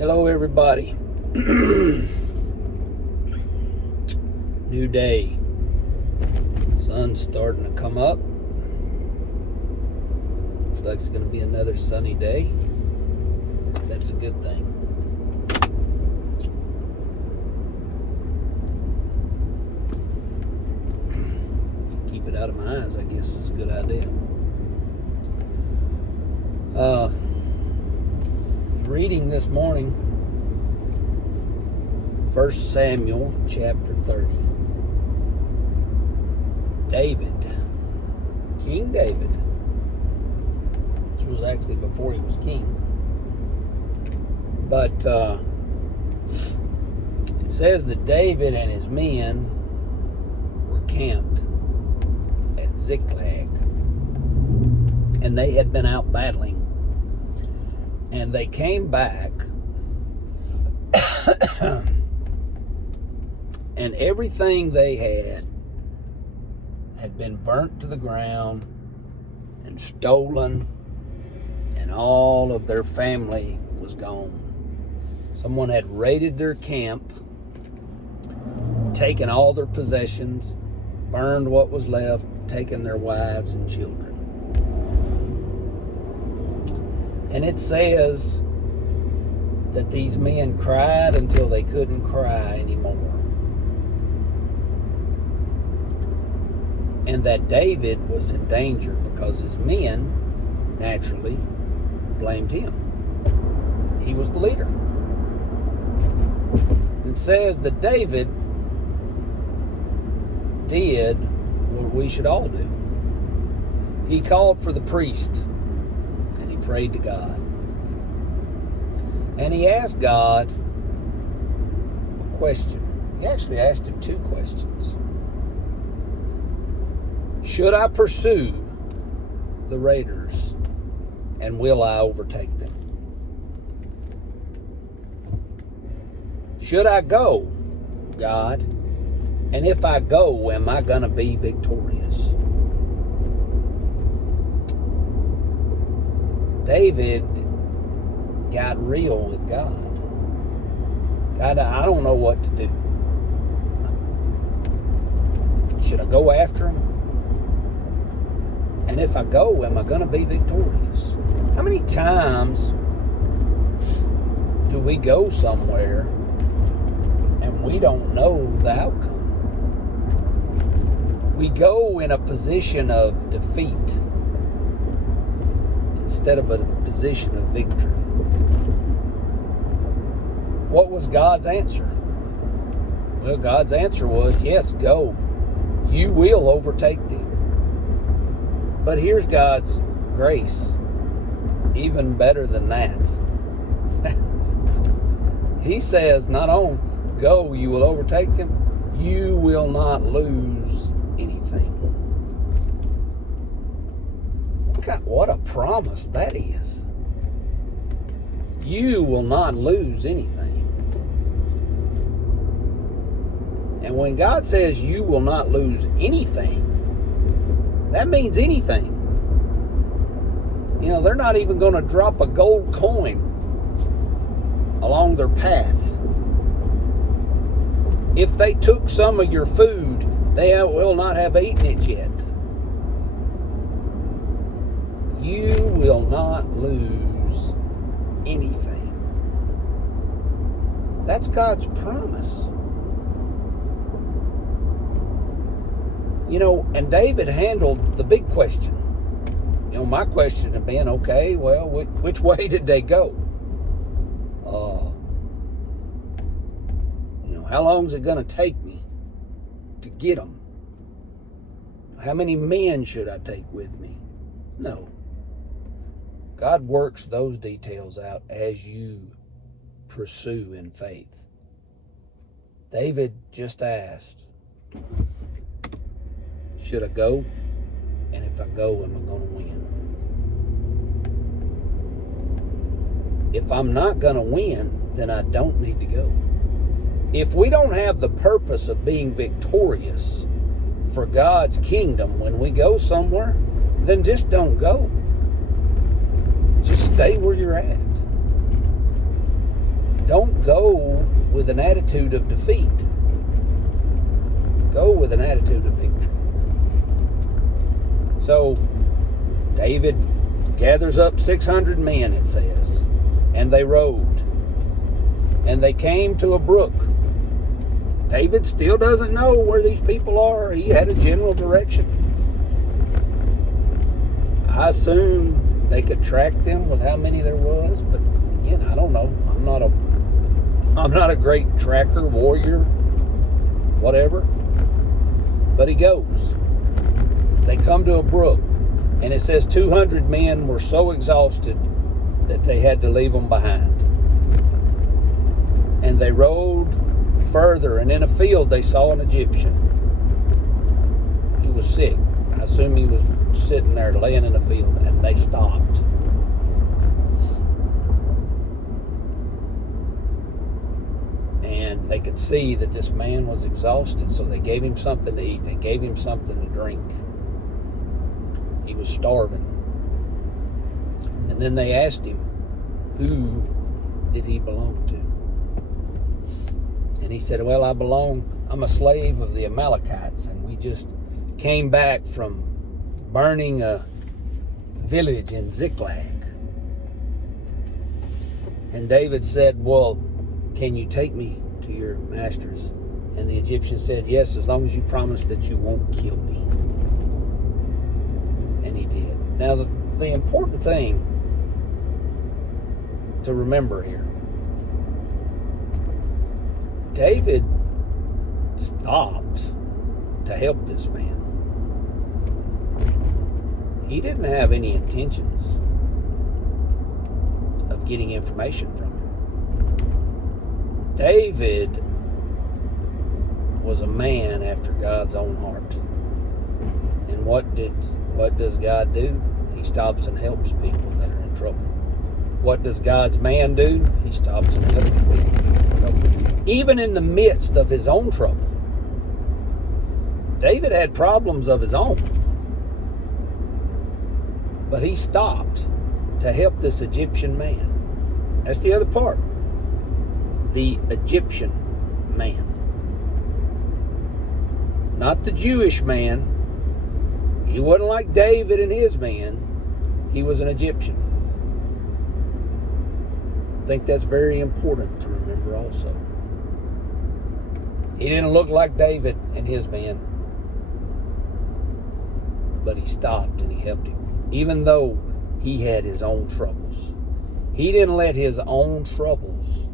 Hello, everybody. New day. Sun's starting to come up. Looks like it's going to be another sunny day. That's a good thing. Keep it out of my eyes, I guess, is a good idea. Reading this morning, 1 Samuel chapter 30. David, King David. This was actually before he was king. But it says that David and his men were camped at Ziklag. And they had been out battling. And they came back, and everything they had been burnt to the ground and stolen, and all of their family was gone. Someone had raided their camp, taken all their possessions, burned what was left, taken their wives and children. And it says that these men cried until they couldn't cry anymore. And that David was in danger because his men naturally blamed him. He was the leader. It says that David did what we should all do. He called for the priest. Prayed to God. And he asked God a question. He actually asked him two questions. Should I pursue the raiders, and will I overtake them? Should I go, God? And if I go, am I going to be victorious? David got real with God. God, I don't know what to do. Should I go after him? And if I go, am I going to be victorious? How many times do we go somewhere and we don't know the outcome? We go in a position of defeat instead of a position of victory. What was God's answer? Well, God's answer was, yes, go. You will overtake them. But here's God's grace, even better than that. He says, not only go, you will overtake them, you will not lose anything. What a promise that is. You will not lose anything. And when God says you will not lose anything, that means anything. You know, they're not even going to drop a gold coin along their path. If they took some of your food, they will not have eaten it yet. You will not lose anything. That's God's promise. You know, and David handled the big question. You know, my question had been, okay, well, which way did they go? You know, how long is it going to take me to get them? How many men should I take with me? No. God works those details out as you pursue in faith. David just asked, should I go? And if I go, am I going to win? If I'm not going to win, then I don't need to go. If we don't have the purpose of being victorious for God's kingdom when we go somewhere, then just don't go. Just stay where you're at. go with an attitude of defeat. Go with an attitude of victory. So David gathers up 600 men, it says, and they rode. And they came to a brook. David still doesn't know where these people are. He had a general direction. I assume they could track them with how many there was, but again, I don't know. I'm not a great tracker, warrior, whatever. But he goes. They come to a brook, and it says 200 men were so exhausted that they had to leave them behind. And they rode further, and in a field they saw an Egyptian. He was sick. I assume he was sitting there laying in a field, and they stopped. And they could see that this man was exhausted, so they gave him something to eat. They gave him something to drink. He was starving. And then they asked him, who did he belong to? And he said, well, I'm a slave of the Amalekites, and we just came back from burning a village in Ziklag. And David said, well, can you take me to your masters? And the Egyptian said, yes, as long as you promise that you won't kill me. And he did. Now, the important thing to remember here, David stopped to help this man. He didn't have any intentions of getting information from him. David was a man after God's own heart. And what does God do? He stops and helps people that are in trouble. What does God's man do? He stops and helps people that are in trouble. Even in the midst of his own trouble. David had problems of his own. But he stopped to help this Egyptian man. That's the other part. The Egyptian man. Not the Jewish man. He wasn't like David and his men. He was an Egyptian. I think that's very important to remember also. He didn't look like David and his men. But he stopped and he helped him. Even though he had his own troubles. He didn't let his own troubles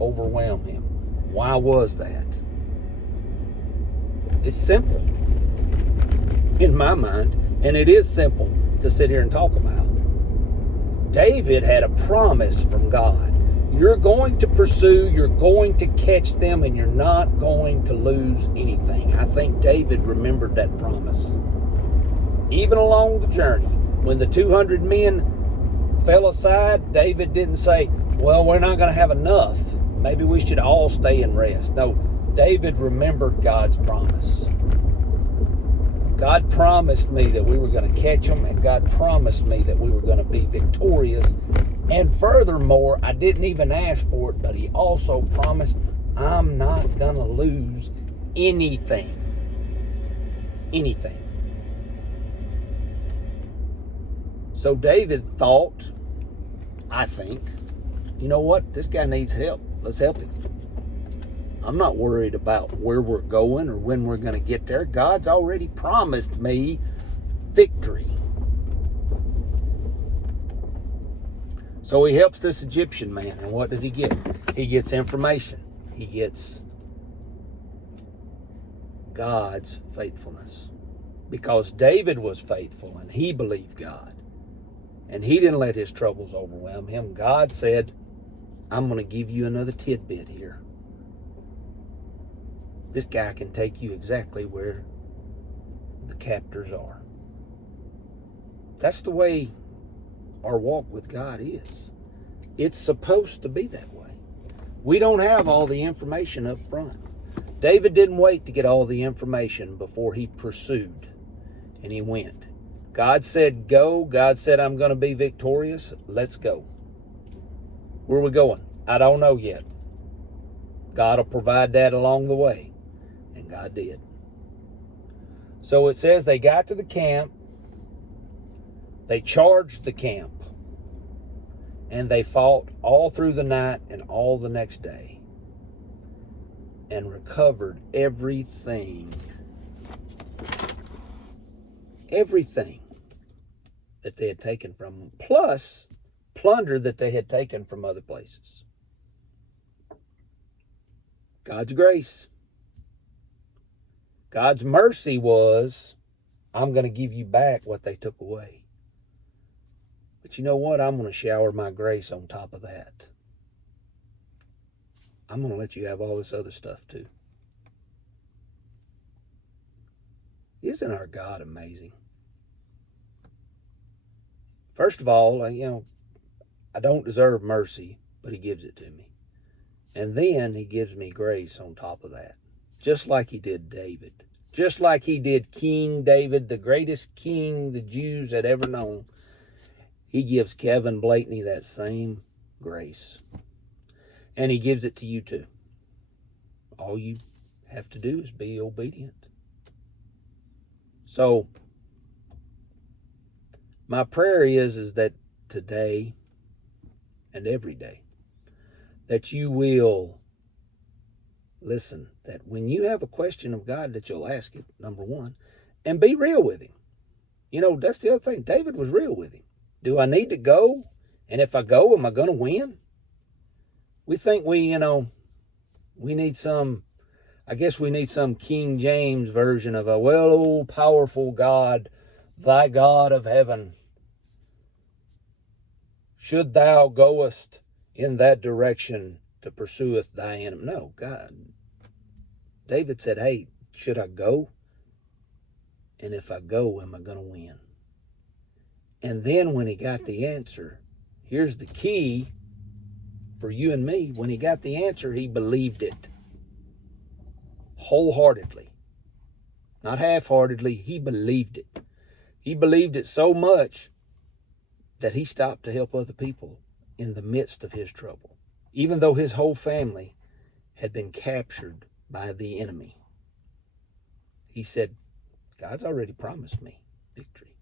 overwhelm him. Why was that? It's simple in my mind, and it is simple to sit here and talk about. David had a promise from God. You're going to pursue, you're going to catch them, and you're not going to lose anything. I think David remembered that promise. Even along the journey, when the 200 men fell aside, David didn't say, well, we're not going to have enough. Maybe we should all stay and rest. No, David remembered God's promise. God promised me that we were going to catch them, and God promised me that we were going to be victorious. And furthermore, I didn't even ask for it, but he also promised I'm not going to lose anything. Anything. So David thought, I think, you know what? This guy needs help. Let's help him. I'm not worried about where we're going or when we're going to get there. God's already promised me victory. So he helps this Egyptian man. And what does he get? He gets information. He gets God's faithfulness. Because David was faithful and he believed God. And he didn't let his troubles overwhelm him. God said, I'm going to give you another tidbit here. This guy can take you exactly where the captors are. That's the way our walk with God is. It's supposed to be that way. We don't have all the information up front. David didn't wait to get all the information before he pursued, and he went. God said, go. God said, I'm going to be victorious. Let's go. Where are we going? I don't know yet. God will provide that along the way. And God did. So it says they got to the camp. They charged the camp. And they fought all through the night and all the next day. And recovered everything that they had taken from them, plus plunder that they had taken from other places. God's grace. God's mercy was, I'm going to give you back what they took away. But you know what? I'm going to shower my grace on top of that. I'm going to let you have all this other stuff too. Isn't our God amazing? First of all, I don't deserve mercy, but he gives it to me. And then he gives me grace on top of that. Just like he did David. Just like he did King David, the greatest king the Jews had ever known. He gives Kevin Blakeney that same grace. And he gives it to you too. All you have to do is be obedient. So, my prayer is that today and every day, that you will listen, that when you have a question of God, that you'll ask it, number one, and be real with him. That's the other thing. David was real with him. Do I need to go? And if I go, am I going to win? We think we need some King James version of a, well, oh, powerful God, thy God of heaven, should thou goest in that direction to pursueth thy enemy. No, God. David said, hey, should I go? And if I go, am I going to win? And then when he got the answer, here's the key for you and me. When he got the answer, he believed it wholeheartedly. Not half-heartedly, he believed it. He believed it so much that he stopped to help other people in the midst of his trouble, even though his whole family had been captured by the enemy. He said, God's already promised me victory.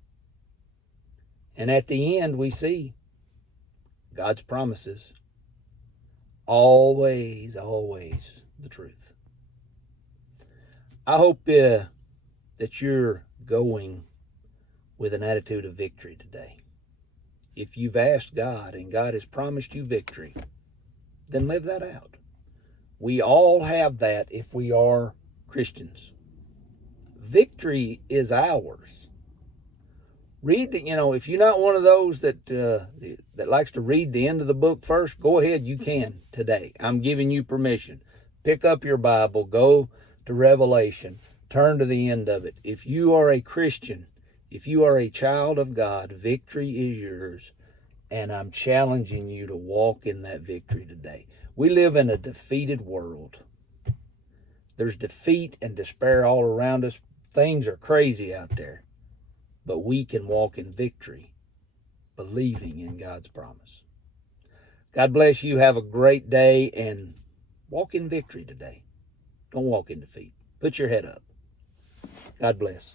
And at the end, we see God's promises always the truth. I hope that you're going with an attitude of victory today. If you've asked God and God has promised you victory, then live that out. We all have that if we are Christians. Victory is ours. Read, if you're not one of those that likes to read the end of the book first, go ahead, you can today. I'm giving you permission. Pick up your Bible, go to Revelation, turn to the end of it. If you are a Christian, if you are a child of God, victory is yours, and I'm challenging you to walk in that victory today. We live in a defeated world. There's defeat and despair all around us. Things are crazy out there. But we can walk in victory, believing in God's promise. God bless you. Have a great day and walk in victory today. Don't walk in defeat. Put your head up. God bless.